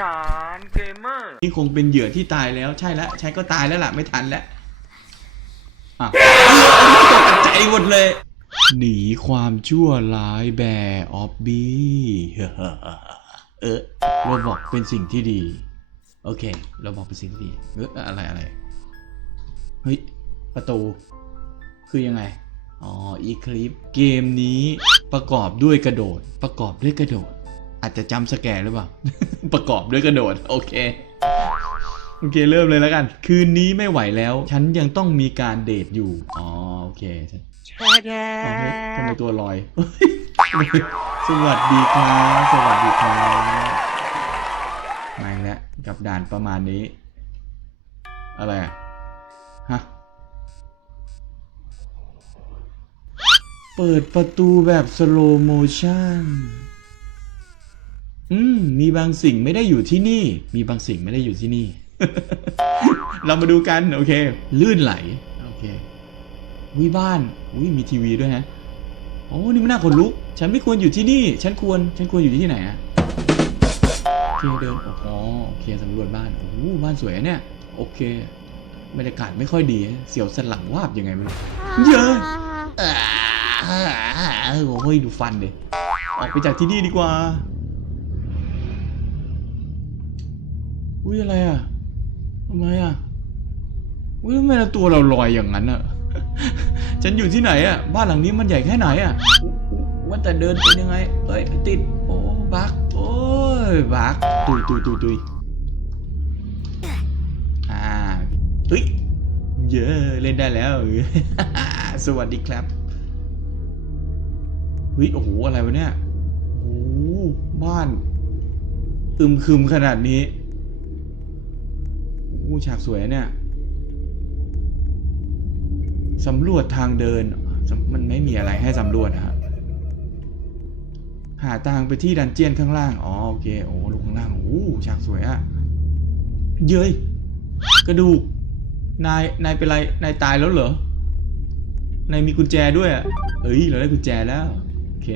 ฉานเกมเมอร์นี่คงเป็นเหยื่อที่ตายแล้วใช่แล้วใช่ก็ตายแล้วล่ะไม่ทันแล้วอะตกใจหมดเลย หนีความชั่วร้ายแบร์ออฟบี้เออเราบอกเป็นสิ่งที่ดี โอเค เราบอกเป็นสิ่งที่ดีเอออะไรอะไรเฮ้ยประตู คือยังไงอ๋ออีคลิปเกมนี้ประกอบด้วยกระโดด ประกอบด้วยกระโดด อาจจะจำสแกนหรือเปล่า ประกอบด้วยกระโดด โอเค โอเคเริ่มเลยแล้วกัน คืนนี้ไม่ไหวแล้ว ฉันยังต้องมีการเดทอยู่ อ๋อ โอเคฉันเอาเฮ้ยทำไมตัวลอย สวัสดีครับสวัสดีครับมาอีกแล้วกับด่านประมาณนี้ อะไรอะฮะเปิดประตูแบบสโลโมชั่น อืม มีบางสิ่งไม่ได้อยู่ที่นี่ มีบางสิ่งไม่ได้อยู่ที่นี่ เรามาดูกันโอเค ลื่นไหลโอเควิบ้านอุ้ยมีทีวีด้วยฮะโอ้นี่มันน่าขนลุก ฉันไม่ควรอยู่ที่นี่ ฉันควร ฉันควรอยู่ที่ไหนอะโอเคเดินอ๋อโอเคสำรวจบ้านโอ้โหบ้านสวยอะเนี่ย โอเคบรรยากาศไม่ค่อยดี เสียวสันหลังวาบยังไงไม่รู้เยอะโอ้ยดูฟันดิออกไปจากที่นี่ดีกว่า อุ้ยอะไรอะทำไมอะอุ้ยทำไมตัวเราลอยอย่างนั้นอะ ฉันอยู่ที่ไหนอะ บ้านหลังนี้มันใหญ่แค่ไหนอะว่าแต่เดินเป็นยังไงเอ้ยติด โอ้บักโอ้ยบักตุยตุยตุยตุยอ่าเฮ้ยเยอะเล่นได้แล้ว สวัสดีครับเฮ้ยโอ้โหอะไรวะเนี่ยโอ้บ้าน อึมครึมขนาดนี้ อ้ฉากสวยเนี่ยสำรวจทางเดิน มันไม่มีอะไรให้สำรวจนะครับหาทางไปที่ดันเจียนข้างล่าง อ๋อโอเค โอ้ลงข้างล่าง โอ้ฉากสวยอะเย้ย กระดูก นาย นายเป็นไร นายตายแล้วเหรอ นายมีกุญแจด้วยอะเอ้ย เราได้กุญแจแล้ว โอเค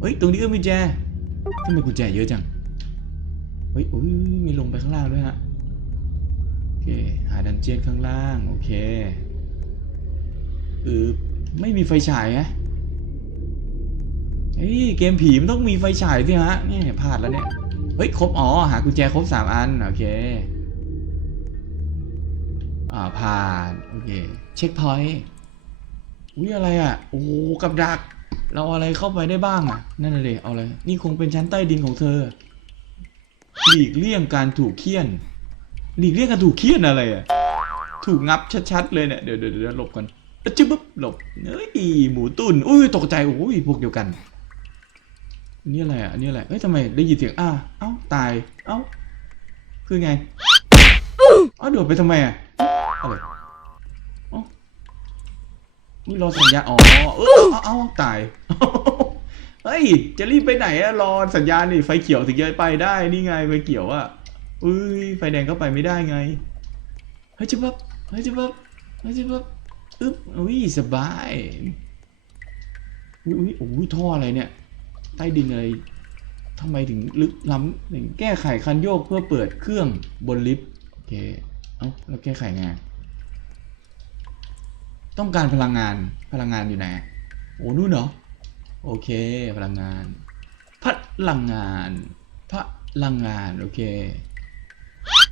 เฮ้ย ตรงนี้ก็มีกุญแจทำไมกุญแจเยอะจัง เฮ้ยโอ้ยมีลงไปข้างล่างด้วยฮะ เค หาดันเจียนข้างล่าง โอเคเออไม่มีไฟฉายฮะเฮ้ยเกมผีมันต้องมีไฟฉายสิฮะนี่พลาดแล้วเนี่ย เฮ้ยครบอ๋อหากุญแจครบสามอัน โอเค อ่าผ่าน โอเค เช็คพอยต์อุ้ยอะไรอะ โอ้กับดัก เราอะไรเข้าไปได้บ้างอะ นั่นเลยเอาอะไร นี่คงเป็นชั้นใต้ดินของเธอ หลีกเลี่ยงการถูกเคี่ยน หลีกเลี่ยงการถูกเคี่ยนอะไรอะ ถูกงับชัดๆเลยเนี่ย เดี๋ยวเดี๋ยวเดี๋ยวหลบกันอะจึ๊บปุ๊บหลบเฮ้ยหมูตุนอุ้ยตกใจโอ้ยพวกเดียวกันอันนี่อะไรอะอันนี้อะไรเอ้ยทำไมได้ยินเสียงอ้าเอ้าตายเอ้าคือไงเอ้าโดดไปทำไมอะอะไรนี่รอสัญญาอ๋อเออเอาเอาเอาตายเฮ้ยจะรีบไปไหนอะรอสัญญาณนี่ไฟเขียวถึงจะไปได้นี่ไงไฟเขียวอะ อุ้ยไฟแดงก็ไปไม่ได้ไงเฮ้ยจิบับเฮ้ยจิบับเฮ้ยจิบับอึ๊บอุ้ยสบายอุ้ยอุ้ยโอ้ยท่ออะไรเนี่ยใต้ดินอะไรทำไมถึงลึกล้ำถึงแก้ไขคันโยกเพื่อเปิดเครื่องบนลิฟต์โอเคเอ้าแล้วแก้ไขไงต้องการพลังงานพลังงานอยู่ไหนโอ้นู่นเหรอโอเคพลังงานพลังงานพลังงานโอเค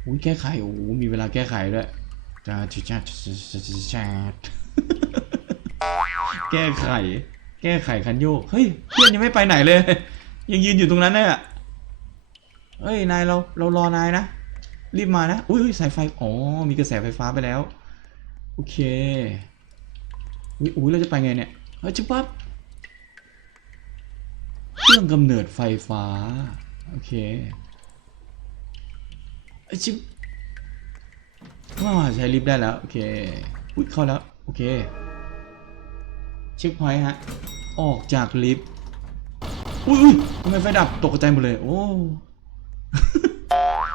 อุ้ยแก้ไขโอ้มีเวลาแก้ไขด้วยจ้าจ้าจ้าจ้าจ้าแก้ไข แก้ไขคันโยก เฮ้ย เพื่อนยังไม่ไปไหนเลย ยังยืนอยู่ตรงนั้นเนี่ยเฮ้ย นายเรา เรารอนายนะ รีบมานะ อุ้ยสายไฟ อ๋อ มีกระแสไฟฟ้าไปแล้ว โอเค อุ๊ยอุ้ยเราจะไปไงเนี่ย เฮ้ยจิ๊บปั๊บเครื่องกำเนิดไฟฟ้า โอเค ไอยจิ๊บว้าใช้ลิฟต์ได้แล้ว โอเค อุ้ยเข้าแล้ว โอเค เช็คพอยต์ฮะ ออกจากลิฟต์ อุ้ยอุ้ยทำไมไฟดับตกใจหมดเลย โอ้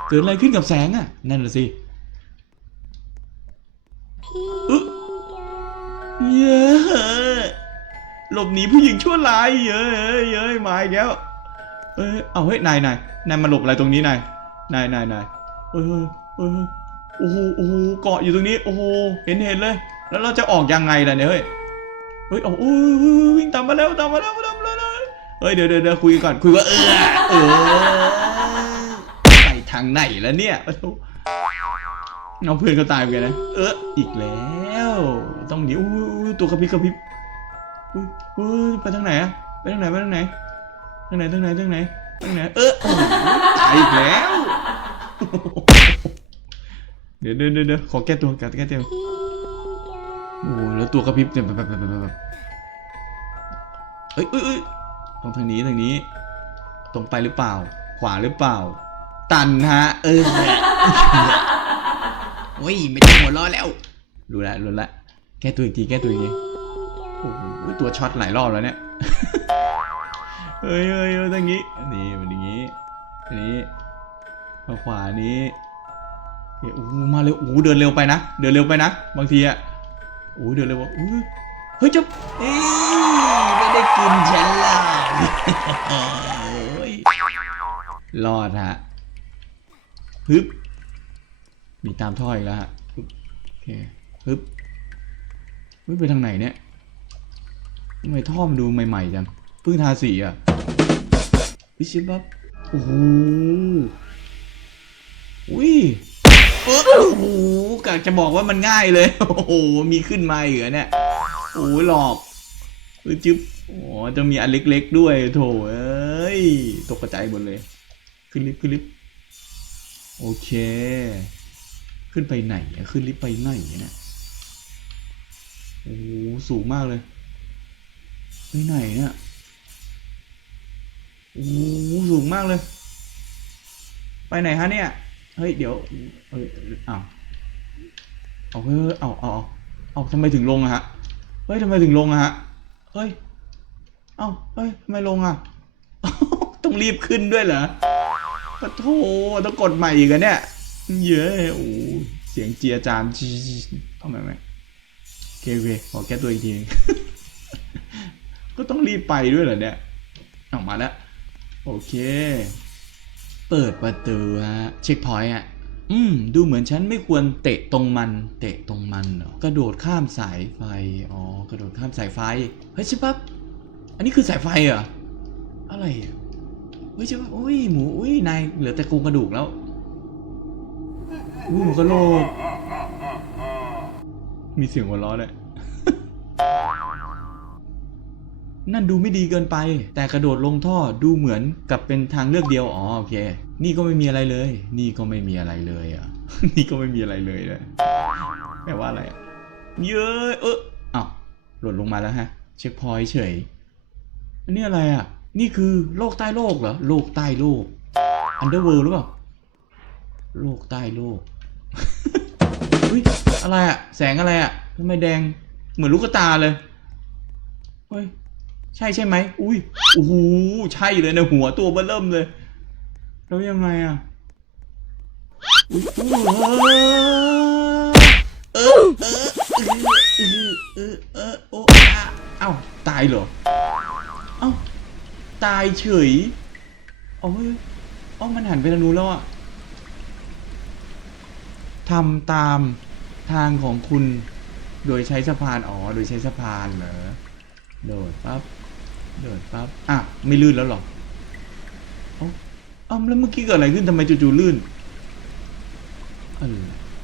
เกิดอะไรขึ้นกับแสงอะนั่นแหละสิอึ๊ะเย้หลบหนีผู้หญิงชั่วร้ายเย้ยเย้ยเย้ยมาอีกแล้ว เอ้ยเอาเฮ้ยนายนายนายมาหลบอะไรตรงนี้นายนายนายนาย เฮ้ยเฮ้ยโอ้โหโอ้โหเกาะอยู่ตรงนี้ โอ้โห เห็นเห็นเลย แล้วเราจะออกยังไงล่ะเนี่ยเฮ้ย เฮ้ย โอ้โหวิ่งตามมาแล้ว ตามมาแล้วตามมาแล้วเฮ้ย เดี๋ยวเดี๋ยวคุยก่อน คุยว่าเออเออไปทางไหนแล้วเนี่ยโอ้โหเอาเพื่อนเขาตายไปกันะ เออ อีกแล้ว ต้องหนีตัวกระพริบกระพริบอุ้ยไปทางไหนอะไปทางไหน ไปทางไหน ทางไหน ทางไหน ทางไหน ทางไหน เออตายอีกแล้ว เดี๋ยวเดี๋ยวเดี๋ยวเดี๋ยวขอแก้ตัวกันแก้ตัวโอ้โหแล้วตัวกระพริบเนี่ยแบบแบบแบบแบบแบบเอ้ยเอ้ยเอ้ยตรงทางนี้ทางนี้ ตรงไปหรือเปล่า ขวาหรือเปล่า ตันฮะ เออโอ้ยไม่ต้องหัวเร้อแล้วรู้แล้วรู้แล้วแก้ตัวอีกทีแก้ตัวอีกทีโอ้โหตัวช็อตหลายรอบแล้วเนี่ยเฮ้ยเฮ้ยเฮ้ยทางนี้นี่มันอย่างนี้อันนี้ มาขวานี้โอ้โหมาเร็วโอ้โหเดินเร็วไปนะ เดินเร็วไปนะ บางทีอะโอ้เดินเร็วว่ะเฮ้ยจะเอ้ยไม่ได้กินฉันละโอ้ยรอดฮะฮึบมีตามท่ออีกแล้วฮะฮึบโอเคฮึบเฮ้ไปทางไหนเนี่ยทำไมท่อมันดูใหม่ๆจังเพิ่งทาสีอะวิชิบับโอ้โห อุ้ยโอ้โหกะจะบอกว่ามันง่ายเลย โอ้โห มีขึ้นมาเหรอเนี่ย โอ้หลอกเอจึ๊บโอ้จะมีอันเล็กๆด้วยโถเอ้ย ตกกระจายหมดเลย ขึ้นลิฟต์ขึ้นลิฟต์โอเค ขึ้นไปไหน ขึ้นลิฟต์ไปไหนเนี่ย โอ้สูงมากเลย ไปไหนเนี่ย โอ้สูงมากเลย ไปไหนฮะเนี่ย เฮ้ย เดี๋ยว เอ้ยอ้าวเอาเฮ้ยเอาเอาเอาเอาทำไมถึงลงอะฮะ เฮ้ยทำไมถึงลงอะฮะ เฮ้ย เอ้าเฮ้ยทำไมลงอะต้องรีบขึ้นด้วยเหรอปะโถต้องกดใหม่อีกอะเนี่ย เย้โอ้เสียงเจียจามจีเอาไมไหมโอเคโอเคขอแก้ตัวอีกทีก็ต้องรีบไปด้วยเหรอเนี่ยออกมาแล้ว โอเค เปิดประตูฮะเช็คพอยต์อะอืม ดูเหมือนฉันไม่ควรเตะตรงมัน เตะตรงมันเหรอกระโดดข้ามสายไฟ อ๋อ กระโดดข้ามสายไฟ เฮ้ยช่ปั๊บอันนี้คือสายไฟเหรอ อะไรเฮ้ยช่ปั๊บอุ้ยหมู อุ้ยนายเหลือแต่โครงกระดูกแล้ว อุ้ยหมูกระโหลกมีเสียงหัวเราะด้วย นั่นดูไม่ดีเกินไป แต่กระโดดลงท่อดูเหมือนกับเป็นทางเลือกเดียวอ๋อโอเค นี่ก็ไม่มีอะไรเลย นี่ก็ไม่มีอะไรเลยอะ นี่ก็ไม่มีอะไรเลยเลยแปลว่าอะไรอะเย้เอออ้าวหล่นลงมาแล้วฮะ เช็คพอยต์เฉยอันนี้อะไรอะ นี่คือโลกใต้โลกเหรอโลกใต้โลกอันเดอร์เวิลด์หรือเปล่าโลกใต้โลกอุ้ยอะไรอะ แสงอะไรอะทำไมแดงเหมือนลูกตาเลยเฮ้ย ใช่ใช่ไหมอุ้ยโอ้โหใช่เลยนะหัวตัวเบ้อเริ่มเลย แล้วยังไงอะเออเออเออเออเออโอ้เอ้าตายเหรอเอ้าตายเฉยเอาเฮ้ยอ้มันหันไปทางนู้นแล้วอะทำตามทางของคุณโดยใช้สะพาน อ๋อ โดยใช้สะพานเหรอ โดดปั๊บโดดปั๊บอะไม่ลื่นแล้วหรอเอ้าเอ้าแล้วเมื่อกี้เกิดอะไรขึ้นทำไมจู่ๆลื่นเออ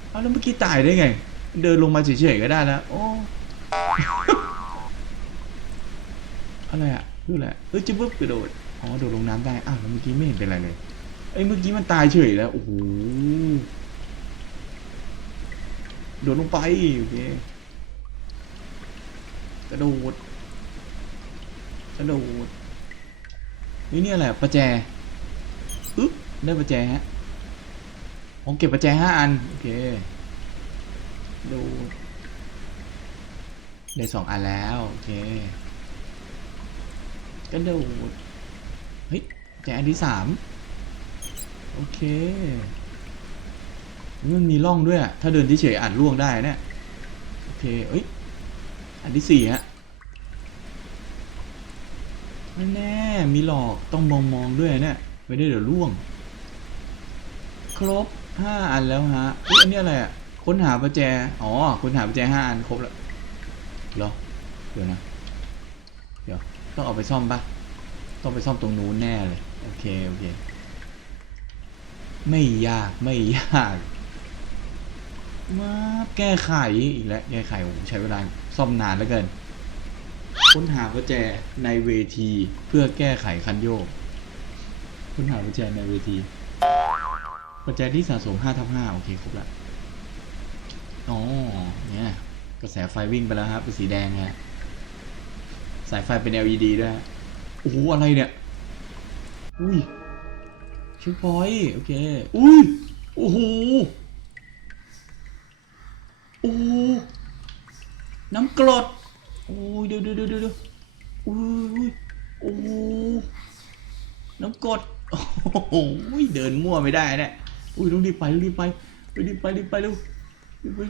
เอ้าแล้วเมื่อกี้ตายได้ไง เดินลงมาเฉยๆก็ได้แล้ว โอ้อะไรอะคืออะไรเอ้ยจิ๊บปุ๊บกระโดดอ๋อโดดลงน้ำได้อ้าวแล้วเมื่อกี้ไม่เห็นเป็นไรเลยเอ้ยเมื่อกี้มันตายเฉยแล้วโอ้โหโดดลงไปโอเคกระโดด กระโดดนี่นี่อะไรอะประแจอึ๊บได้ประแจฮะผมเก็บประแจห้าอัน โอเคดดได้สองอันแล้ว โอเคกระโดดเฮ้ยประแจอันที่สามโอเคนี่มันมีร่องด้วย ถ้าเดินที่เฉยอาจล่วงได้เนี่ย โอเคเอ้ย อันที่สี่ฮะ ไม่แน่ มีหลอกต้องมองมองๆด้วยเนี่ยไม่ได้เดี๋ยวล่วง ครบห้าอันแล้วฮะอุ๊ยอันนี้อะไรอะ ค้นหาประแจ อ๋อ ค้นหาประแจห้าอันครบแล้วเหรอ เดี๋ยวนะ เดี๋ยว ต้องเอาไปซ่อมปะต้องไปซ่อมตรงนู้นแน่เลย โอเค โอเค ไม่ยาก ไม่ยาก มาแก้ไขอีกแล้ว แก้ไขโอ้ใช้เวลาซ่อมนานเหลือเกิน ค้นหาประแจในเวทีเพื่อแก้ไขคันโยก ค้นหาประแจในเวทีประแจที่สะสม5ทับ5โอเคครบละอ๋อเนี่ยกระแสไฟวิ่งไปแล้วครับเป็นสีแดงฮะสายไฟเป็น LED ด้วย โอ้โห อะไรเนี่ย อุ้ยเช็คพอยต์โอเค อุ้ย โอ้โห โอ้น้ำกรด ยเดี๋ยวเดี๋ยวเดี๋ยวเดี๋ยวอุ้ยโอ้น้ำกดโอ้โหเดินมั่วไม่ได้เนี่ยอุ้ยต้องรีบไปรีบไปรีบไปรีบไปเร็วรีบไป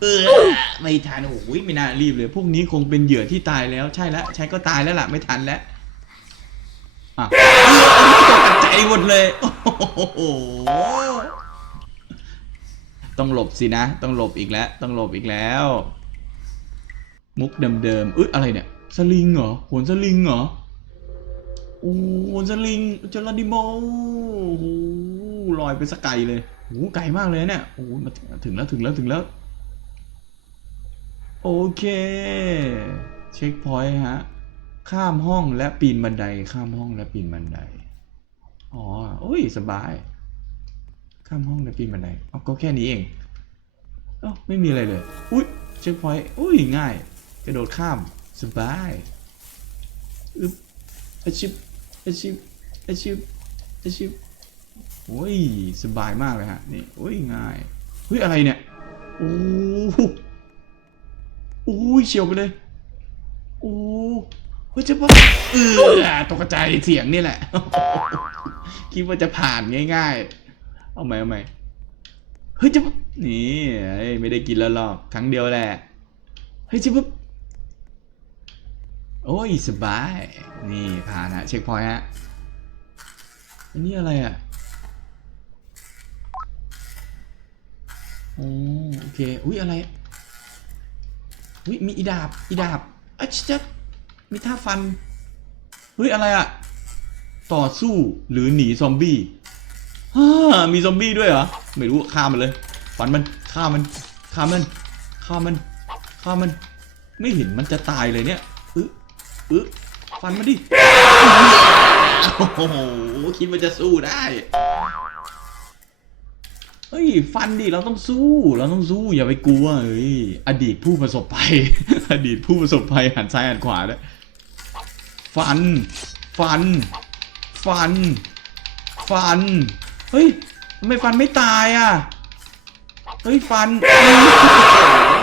เออไม่ทันโอ้ยไม่น่ารีบเลย พวกนี้คงเป็นเหยื่อที่ตายแล้วใช่แล้วใช้ก็ตายแล้วล่ะไม่ทันแล้วอะตกใจหมดเลยโอ้โหต้องหลบสินะ ต้องหลบอีกแล้ว ต้องหลบอีกแล้ว มุกเดิมๆเอ้ยอะไรเนี่ยสลิงเหรอโหนสลิงเหรอโอ้โหโหนสลิงเจลาดิโมโอ้โหลอยไปสกไกลเลยโอ้ไกลมากเลยเนี่ยโอ้มาถึงแล้วถึงแล้วถึงแล้ว โอเค เช็คพอยต์ฮะ ข้ามห้องและปีนบันได ข้ามห้องและปีนบันได อ๋อโอ้ยสบาย ข้ามห้องและปีนบันไดเอาก็แค่นี้เองเอ้าไม่มีอะไรเลย อุ้ยเช็คพอยต์อุ้ยง่าย กระโดดข้ามสบายอึบอาชิบอาชิบอาชิบอาชิบโอ้ยสบายมากเลยฮะนี่โอ้ยง่ายเฮ้ยอะไรเนี่ยโอ้โหโอ้ยเฉียวไปเลยโอ้เฮ้ยจะปะเออตกใจเสียงนี่แหละคิดว่าจะผ่านง่าย ๆ เอาไหมเอาไหมเฮ้ยจะปะนี่ไม่ได้กินแล้วหรอกครั้งเดียวแหละเฮ้ยจิบ โอ้ยสบาย นี่ผ่านฮะเช็คพอยต์ฮะ อันนี้อะไรอะโอ้โอเค อุ้ยอะไร อุ้ยมีอีดาบ อีดาบอะชิจ๊ะมีท่าฟัน เฮ้ยอะไรอะ ต่อสู้หรือหนีซอมบี้ฮ่ามีซอมบี้ด้วยเหรอ ไม่รู้ฆ่ามันเลยฟันมันฆ่ามันฆ่ามันฆ่ามันฆ่ามัน ไม่เห็นมันจะตายเลยเนี่ย อึฟันมันดิ โอ้โห คิดว่าจะสู้ได้ เฮ้ย ฟันดิ เราต้องสู้ เราต้องสู้ อย่าไปกลัว เฮ้ย อดีตผู้ประสบภัย อดีตผู้ประสบภัย หันซ้ายหันขวาด้วยฟัน ฟัน ฟัน ฟัน เฮ้ยทำไมฟันไม่ตายอะ เฮ้ย ฟัน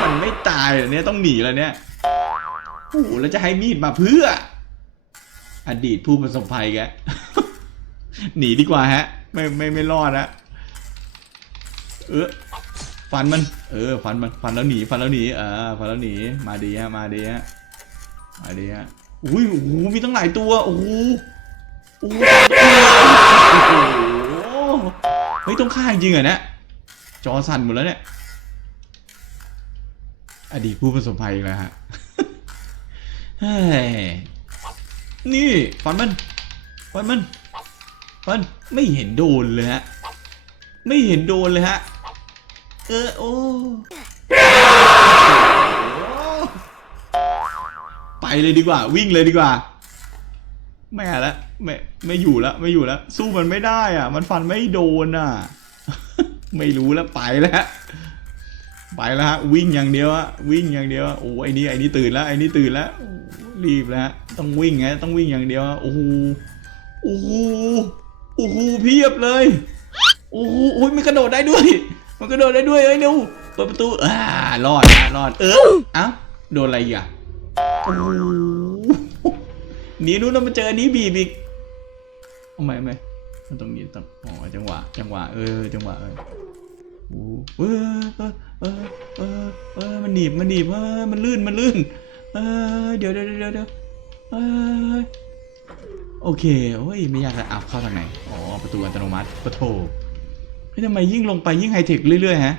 มันไม่ตายอเนี่ย ต้องหนีแล้วเนี่ย โอ้โหแล้วจะให้มีดมาเพื่อ อดีตผู้ประสบภัยแกหนีดีกว่าฮะ ไม่ไม่ไม่รอดนะเออฟันมัน เออฟันมันฟันแล้วหนีฟันแล้วหนีเออฟันแล้วหนีมาดีฮะมาดีฮะมาดีฮะอุ้ยโอ้โหมีตั้งหลายตัวโอ้โหโอ้โหเฮ้ยต้องฆ่าจริงเหรอเนี่ยจอสั่นหมดแล้วเนี่ยอดีตผู้ประสบภัยแล้วฮะ นี่ฟันมันฟันมันฟันไม่เห็นโดนเลยฮะ ไม่เห็นโดนเลยฮะ เออโอ้ไปเลยดีกว่า วิ่งเลยดีกว่าไม่ละไม่ไม่อยู่แล้วไม่อยู่แล้ว สู้มันไม่ได้อะ มันฟันไม่โดนอะ ไม่รู้แล้วไปแล้วไปแล้วฮะวิ่งอย่างเดียวอะวิ่งอย่างเดียวโอ้ไอ้นี่ไอ้นี่ตื่นแล้วไอ้นี่ตื่นแล้ว รีบแล้วต้องวิ่งไงต้องวิ่งอย่างเดียวโอ้โหโอ้โหโอ้โหเพียบเลยโอ้โหโอ้ยมันกระโดดได้ด้วย มันกระโดดได้ด้วยเอ้ยเร็วเปิดประตูอ่ารอดนะรอดเออเอ้าโดนอะไรอะโอ้โหหนีนู้นแล้วมาเจอนี้บีบอีกเอาไมไมมันต้องมีต้องอ๋อจังหวะจังหวะเออจังหวะเออโอ้เออเออเออเออเออมันหนีบมันหนีบเออมันลื่นมันลื่น เออเดี๋ยวเดี๋ยวเดี๋ยวเดี๋ยวเออโอเคโอ้ยไม่ยากละอ้าวเข้าทางไหนอ๋อประตูอัตโนมัติประโถฮ้ยทำไมยิ่งลงไปยิ่งไฮเทคเรื่อยๆฮะ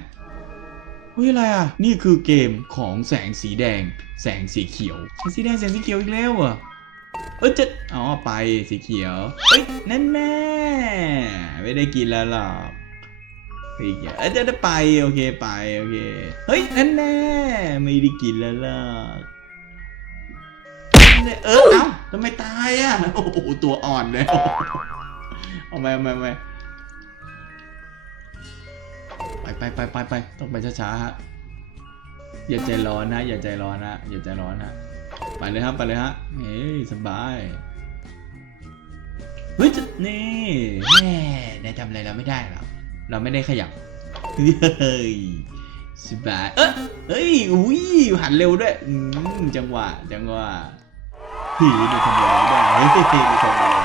เฮ้ยอะไรอะ นี่คือเกมของแสงสีแดง แสงสีเขียวแสงสีแดงแสงสีเขียวอีกแล้วอะเอ้ยจะอ๋อไปสีเขียวเอ้ยแน่แน่ไม่ได้กินแล้วหรอกสีเขียวเอ้ยจะได้ไปโอเคไปโอเคเฮ้ยแน่แน่ไม่ได้กินแล้วหรอก เออเอ้าทำไมตายอะโอ้โหตัวอ่อนเลยเอาไปเอาไปเอาไปไปไปไปไปไปต้องไปช้าๆฮะอย่าใจร้อนนะ อย่าใจร้อนนะอย่าใจร้อนนะไปเลยครับไปเลยฮะเฮ้ยสบายเฮ้ยจะนี่แม่ได้ทำอะไรเราไม่ได้หรอกเราไม่ได้ขยับเฮ้ยสบายเอ้ยเฮ้ยอุ้ยหันเร็วด้วยอืมจังหวะจังหวะ ผีได้ทำอะไรไม่ได้เฮ้ยได้ทำอะไร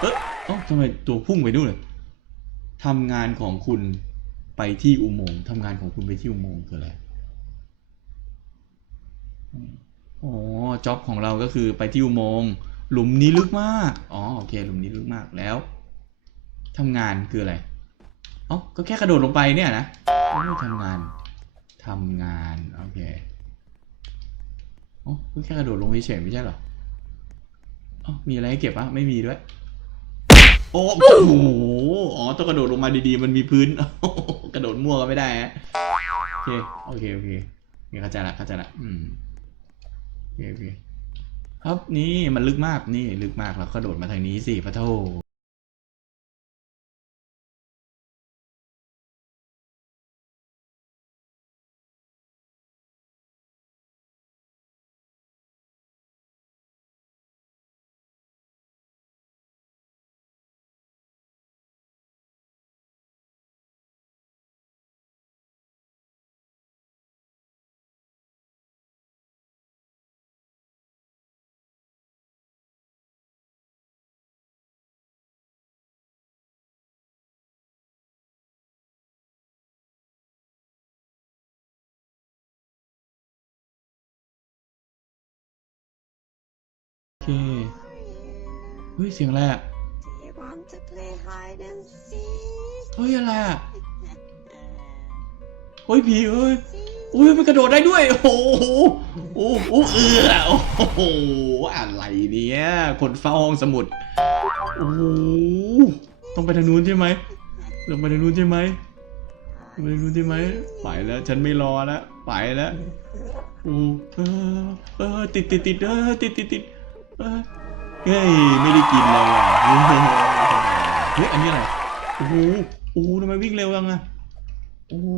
เอ๊ะเอ้าทำไมตัวพุ่งไปนู่นเลยทำงานของคุณไปที่อุโมงค์ทำงานของคุณไปที่อุโมงค์คืออะไรอ๋อจ็อบของเราก็คือไปที่อุโมงค์หลุมนี้ลึกมาก อ๋อ โอเค หลุมนี้ลึกมากแล้วทำงานคืออะไรอ๋อก็แค่กระโดดลงไปเนี่ยนะไม่ทำงานทำงาน โอเค อ๋อก็แค่กระโดดลงเฉยไม่ใช่หรออ๋อมีอะไรให้เก็บปะไม่มีด้วย โอ้โหอ๋อต้องกระโดดลงมาดีๆ มันมีพื้น กระโดดมั่วก็ไม่ได้ฮะโอเคโอเคโอเคเข้าใจละเข้าใจละอืมโอเคโอเคครับนี่มันลึกมากนี่ลึกมากเราก็โดดมาทางนี้สิพะโท เค เฮ้ย เสียงอะไรอะ Do you want to play hide and seek? เฮ้ย อะไรอะเฮ้ย ผีเอ้ย อุ้ยมันกระโดดได้ด้วย โอ้โหโอ้โหเอือโอ้โห อะไรเนี่ย คนเฝ้าห้องสมุด โอ้โหต้องไปทางนู้นใช่ไหมต้องไปทางนู้นใช่ไหมต้องไปทางนู้นใช่ไหมไปแล้ว ฉันไม่รอแล้ว ไปแล้ว โอ้เออเออติดติดติดเออติดติดติด เฮ้ยไม่ได้กินเลยอะเฮ้ยอันนี้อะไรโอ้โหโอ้โหทำไมวิ่งเร็วจังอะโอ้โห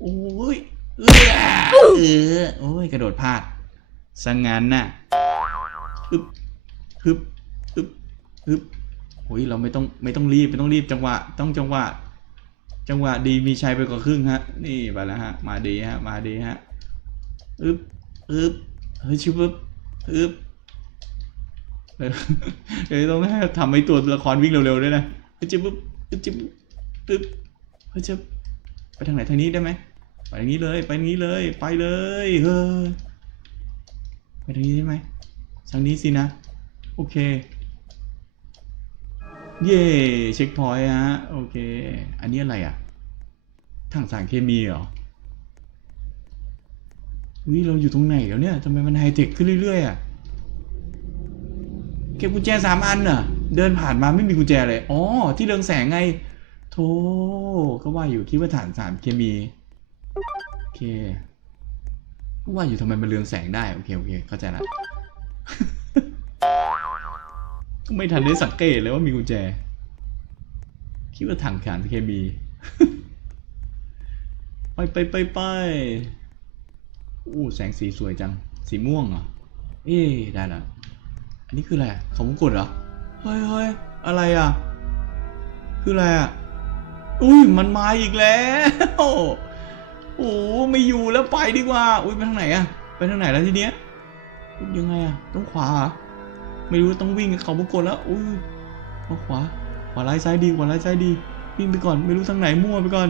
โอ้ยเออเออโอ้ยกระโดดพลาดสังงานน่ะฮึบฮึบฮึบฮึบโอ้ยเราไม่ต้องไม่ต้องรีบไม่ต้องรีบจังหวะ ต้องจังหวะ จังหวะดีมีชัยไปกว่าครึ่งฮะ นี่ไปแล้วฮะ มาดีฮะ มาดีฮะอึบอึบเฮ้ยชิบอึบอึบ เออเดี๋ยวต้องทำให้ตัวละครวิ่งเร็วๆด้วยนะเฮ้ยจิบอึบอึบจิบอึบเฮ้ยจิบไปทางไหนทางนี้ได้ไหมไปทางนี้เลย ไปทางนี้เลย ไปเลยเฮ้ยไปทางนี้ได้ไหมทางนี้สินะ โอเค เย่เช็คพอยต์ฮะ โอเค อันนี้อะไรอะถังสารเคมีเหรอวิเราอยู่ตรงไหนแล้วเนี่ยทำไมมันไฮเทคขึ้นเรื่อยๆอะ เก็บกุญแจสามอันน่ะ เดินผ่านมาไม่มีกุญแจเลย อ๋อ ที่เรืองแสงไง โธ่ก็ว่าอยู่คิดว่าฐานสารเคมี โอเค ก็ว่าอยู่ทำไมมันเรืองแสงได้ โอเค โอเค เข้าใจละไม่ทันได้สังเกตเลยว่ามีกุญแจ คิดว่าถังขานเคมี ไปไปไปไปอู้แสงสีสวยจัง สีม่วงเหรอ เอ๊ได้ละ อันนี้คืออะไรเขามงกุฎเหรอ เฮ้ยเฮ้ยอะไรอะ คืออะไรอะ อุ้ยมันมาอีกแล้ว โอ้ไม่อยู่แล้วไปดีกว่า อุ้ยไปทางไหนอะ ไปทางไหนแล้วทีเนี้ย ยังไงอะ ต้องขวา ไม่รู้ต้องวิ่งเขามงกฎแล้ว อุ้ยเอาขวา ขวาไล่ซ้ายดี ขวาไล่ซ้ายดี วิ่งไปก่อน ไม่รู้ทางไหนมั่วไปก่อน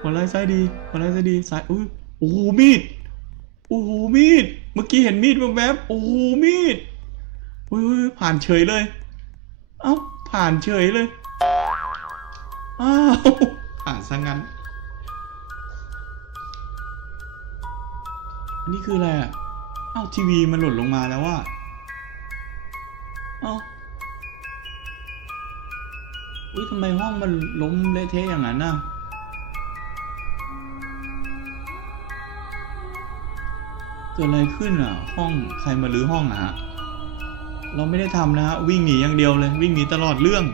ขวาไล่ซ้ายดี ขวาไล่ซ้ายดี ซ้าย อุ้ย โอ้โหมีด โอ้โหมีด เมื่อกี้เห็นมีดแวบๆโอ้โหมีดอุ้ยผ่านเฉยเลย เอ้าผ่านเฉยเลย อ้าวผ่านซะงั้น อันนี้คืออะไรอะอ้าวทีวีมันหล่นลงมาแล้วว่าเอ้าอุ้ยทำไมห้องมันล้มเละเทะอย่างนั้นน่ะ กิดอะไรขึ้นอะ ห้องใครมารื้อห้องอะฮะเราไม่ได้ทำนะฮะวิ่งหนีอย่างเดียวเลย วิ่งหนีตลอดเรื่อง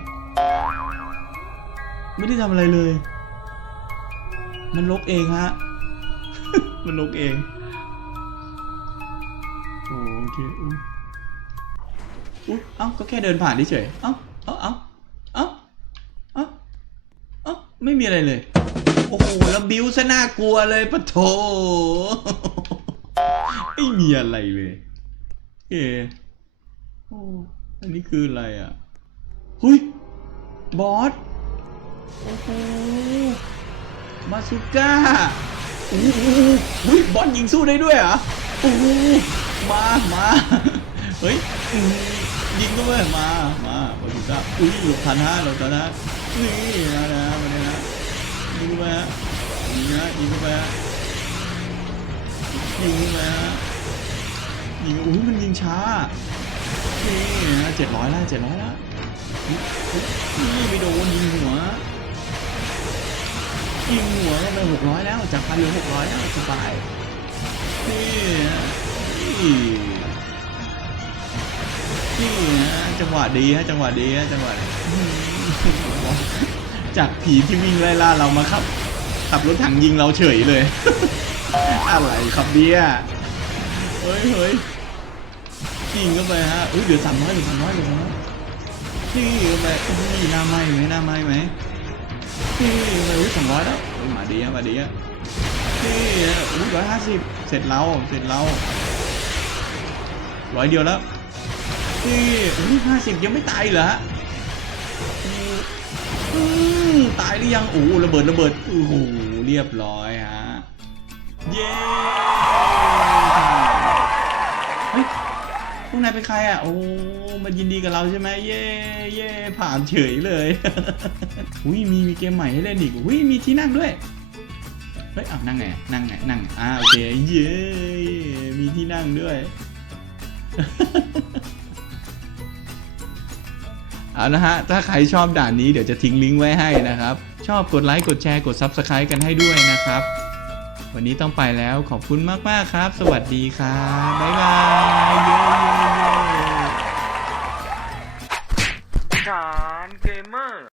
ไม่ได้ทำอะไรเลย มันลกเองฮะ มันลกเองโอเคอุ้ยอุ๊ยเอ้าก็แค่เดินผ่านเฉยเอ้าเอ้าเอ้าเอ้าเอ้าเอ้าไม่มีอะไรเลย โอ้โหแล้วบิวซะน่ากลัวเลยปะโถ ม่มีอะไรเลยเอโอ้อันนี้คืออะไรอะหุยบอสโอ้โหมาสุก้าโอ้โหหุยบอสยิงสู้ได้ด้วยเหรอโอ้โหมามาเฮ้ยอืมยิงด้วยมามาบาสุก้าอุ้ยหลบทันฮะหลบทันฮะนี่นะนะมาเนี่ยนะยิงเข้าไปฮะยิงนะยิงเข้าไปฮะยิงเข้าไปฮะ ยิงอุ้ยมันยิงช้านี่นะเจ็ดร้อยแล้วเจ็ดร้อยแล้วนี่ไม่โดนยิงหัวยิงหัวก็ไปหกร้อยแล้วจากพันเหลือหกร้อยแล้วสบายนี่นะนี่นี่นะจังหวะดีฮะจังหวะดีฮะจังหวะจากผีที่วิ่งไล่ล่าเรามาขับขับรถถังยิงเราเฉยเลย อะไรครับเนี่ยเฮ้ยเฮ้ย ยิงเข้าไปฮะอุ้ยเหลือสามร้อยเหลือสามร้อยเหลือสามร้อยนี่เข้าไปอุ้ยหน้าไหมไหมหน้าไหมไหมนี่เข้าไปอุ้ยสามร้อยแล้วอุ้ยมาดีอะมาดีอะนี่อุ้ยร้อยห้าสิบเสร็จเราเสร็จเราร้อยเดียวแล้วนี่อุ้ยห้าสิบยังไม่ตายเหรอฮะอืมตายหรือยังโอ้ระเบิดระเบิดโอ้โหเรียบร้อยฮะเย้ วกนายเป็นใครอะ โอ้มายินดีกับเราใช่ไหมเย่เย่ผ่านเฉยเลยอุ้ยมีมีเกมใหม่ให้เล่นอีกอุ้ยมีที่นั่งด้วยเฮ้ยอ้าวนั่งไงนั่งไงนั่งอ่าโอเคเย่มีที่นั่งด้วยเอานะฮะ ถ้าใครชอบด่านนี้เดี๋ยวจะทิ้งลิงก์ไว้ให้นะครับ ชอบกดไลค์ กดแชร์ กด Subscribe กันให้ด้วยนะครับ วันนี้ต้องไปแล้วขอบคุณมาก ๆ ครับ สวัสดีครับ บ๊ายบาย Shaw.